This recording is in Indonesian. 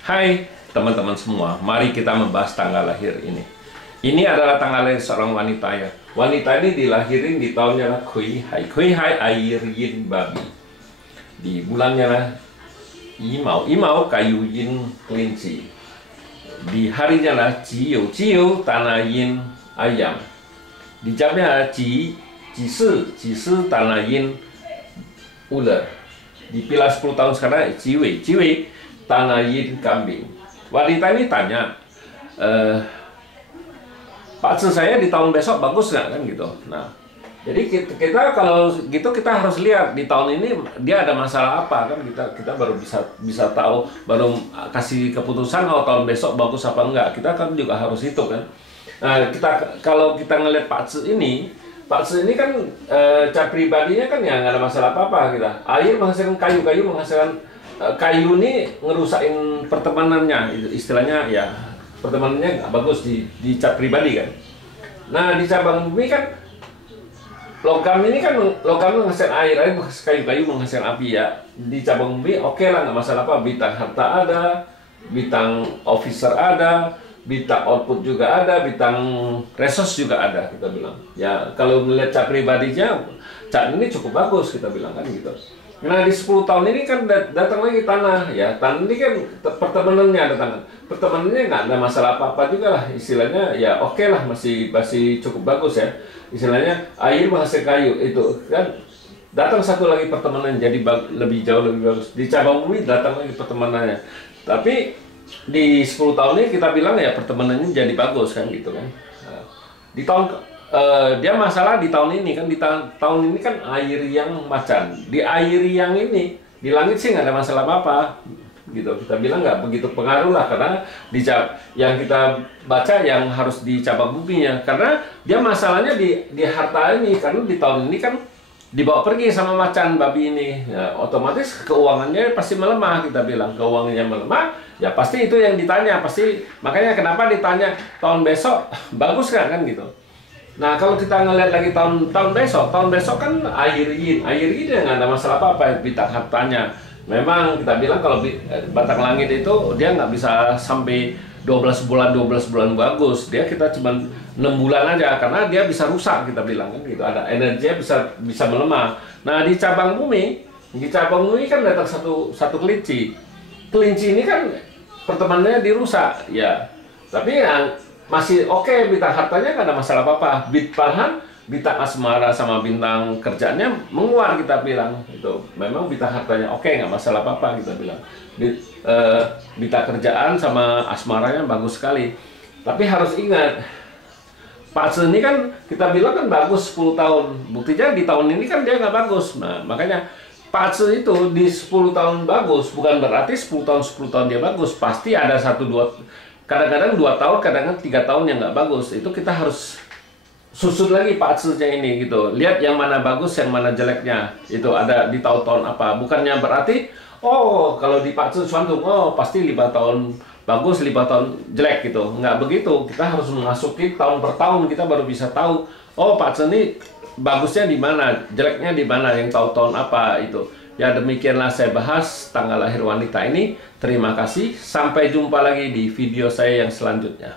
Hai teman-teman semua, mari kita membahas tanggal lahir ini. Ini adalah tanggal lahir seorang wanita ya. Wanita ini dilahirin di tahunnya lah Kui Hai air yin babi. Di bulannya lah Imau kayu yin kelinci. Di harinya lah Ciu tanah yin ayam. Di jamnya Ji Si tanah yin ular. Dipilah 10 tahun sekarang Ciwe tanah yin kambing. Wanita ini tanya, Pak Tse saya di tahun besok bagus nggak kan gitu. Nah, jadi kita kalau gitu kita harus lihat di tahun ini dia ada masalah apa kan, kita baru bisa tahu, baru kasih keputusan tahun besok bagus apa enggak. Kita kan juga harus hitung kan. Nah, kalau kita ngelihat Pak Tse ini kan cat pribadinya kan ya nggak ada masalah apa-apa kita. Air menghasilkan kayu menghasilkan kayu ini ngerusakin pertemanannya, istilahnya ya pertemanannya nggak bagus di cat pribadi kan. Nah di cabang bumi kan logam menghasilkan air kayu menghasilkan api ya. Di cabang bumi oke lah, nggak masalah apa, bintang harta ada, bintang officer ada, bintang output juga ada, bintang resource juga ada, kita bilang ya. Kalau melihat cat pribadinya, cat ini cukup bagus kita bilang kan gitu. Nah di 10 tahun ini kan datang lagi tanah ya. Tanah ini kan pertemanannya datang. Pertemanannya nggak ada masalah apa-apa juga lah. Istilahnya ya oke lah, masih cukup bagus ya. Istilahnya air menghasilkan kayu itu kan. Datang satu lagi pertemanan jadi jauh lebih bagus. Di cabang bumi datang lagi pertemanannya. Tapi di 10 tahun ini kita bilang ya pertemanannya jadi bagus kan gitu kan. Nah, di tahun dia masalah di tahun ini kan, tahun ini kan air yang macan. Di air yang ini di langit sih nggak ada masalah apa-apa gitu. Kita bilang nggak begitu pengaruh lah, karena yang kita baca yang harus di cabang buminya, karena dia masalahnya di harta ini, karena di tahun ini kan dibawa pergi sama macan babi ini ya, otomatis keuangannya pasti melemah. Kita bilang keuangannya melemah ya, pasti itu yang ditanya, pasti makanya kenapa ditanya tahun besok bagus nggak kan gitu. Nah kalau kita ngelihat lagi tahun besok kan air yin ya nggak ada masalah apa-apa bintang hartanya. Memang kita bilang kalau batang langit itu dia nggak bisa sampai 12 bulan bagus, kita cuma 6 bulan aja, karena dia bisa rusak kita bilang kan gitu, ada energinya bisa melemah. Nah di cabang bumi kan datang satu kelinci ini kan pertemanannya dirusak ya, tapi yang masih oke, bintang hartanya nggak ada masalah apa-apa. Bintang asmara sama bintang kerjanya menguar kita bilang itu. Memang bintang hartanya oke, nggak masalah apa-apa kita bilang. Bintang kerjaan sama asmaranya bagus sekali. Tapi harus ingat, Pak Tse ini kan kita bilang kan bagus 10 tahun. Buktinya di tahun ini kan dia nggak bagus. Nah makanya Pak Tse itu di 10 tahun bagus, bukan berarti 10 tahun dia bagus. Pasti ada 1-2, kadang-kadang 2 tahun, kadang-kadang 3 tahun yang nggak bagus. Itu kita harus susut lagi Pak Tse-nya ini gitu. Lihat yang mana bagus, yang mana jeleknya. Itu ada di tahun-tahun apa. Bukannya berarti, oh kalau di Pak Tse Suantung, oh pasti 5 tahun bagus, 5 tahun jelek gitu. Nggak begitu. Kita harus memasuki tahun per tahun, kita baru bisa tahu, oh Pak Tse ini bagusnya di mana, jeleknya di mana, yang tahun-tahun apa itu. Ya demikianlah saya bahas tanggal lahir wanita ini. Terima kasih. Sampai jumpa lagi di video saya yang selanjutnya.